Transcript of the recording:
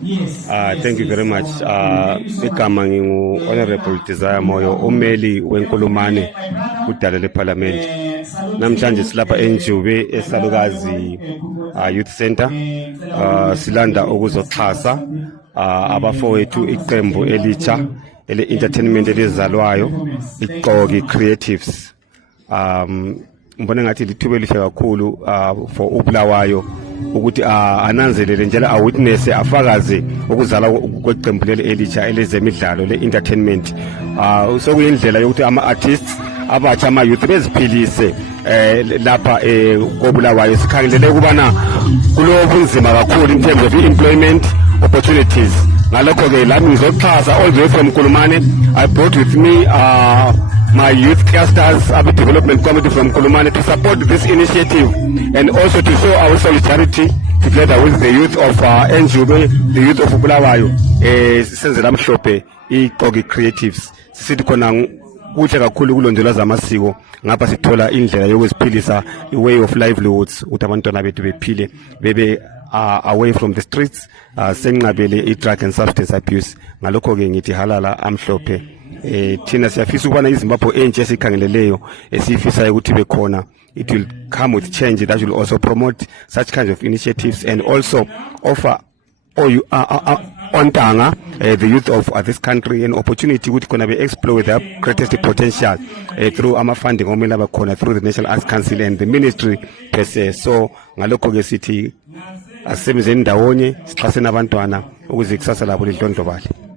Thank you very much. Igama ngingu Honorable Desire Moyo, umeli wenkulumane kudala leParliament. Namhlanje silapha eNjube eSalukazi Youth Center. Silanda ukuzoxhasa abafowethu iqembu elitsha ele entertainment elizalwayo iGqoki Creatives. Mbona ngathi lithuba elihle kakhulu for uBulawayo ukuthi ananzelele njalo awitness afakaze ukuzala kweqembu leli elitsha elezemidlalo le-entertainment. Sokuyindlela yokuthi ama-artists abatsha ama-youth beziphilise lapha koBulawayo. Sikhangelele ukubana kulobunzima kakhulu in terms of employment opportunities. Ngalokho-ke lami ngizoxhasa all the way from Kulumane. I brought with me my youth clusters, Abu Development Committee from Kulumane, to support this initiative and also to show our solidarity together with the youth of Njube, the youth of Bulawayo. Senzela mhlophe iGqoki Creatives sisithi khona kuhle kakhulu kulondoloza amasiko ngapha sithola indlela yokuziphilisa, way of livelihoods, ukuthi abantwana bethu bephile bebe away from the streets, senqabele i-drug and substance abuse. Ngalokho-ke ngithi halala amhlophe. Thina siyafisa ukubana iZimbabwe entsha esikhangeleleyo esifisayo ukuthi bekhona, it will come with change that will also promote such kinds of initiatives and also offer ontanga the youth of this country an opportunity ukuthi khona be-explore their greatest potential through ama-funding omele abakhona through the National Arts Council and the ministry per se. So ngalokho-ke sithi asisebenzeni ndawonye sixhaseni abantwana ukuze ikusasa labo lidlondlobale.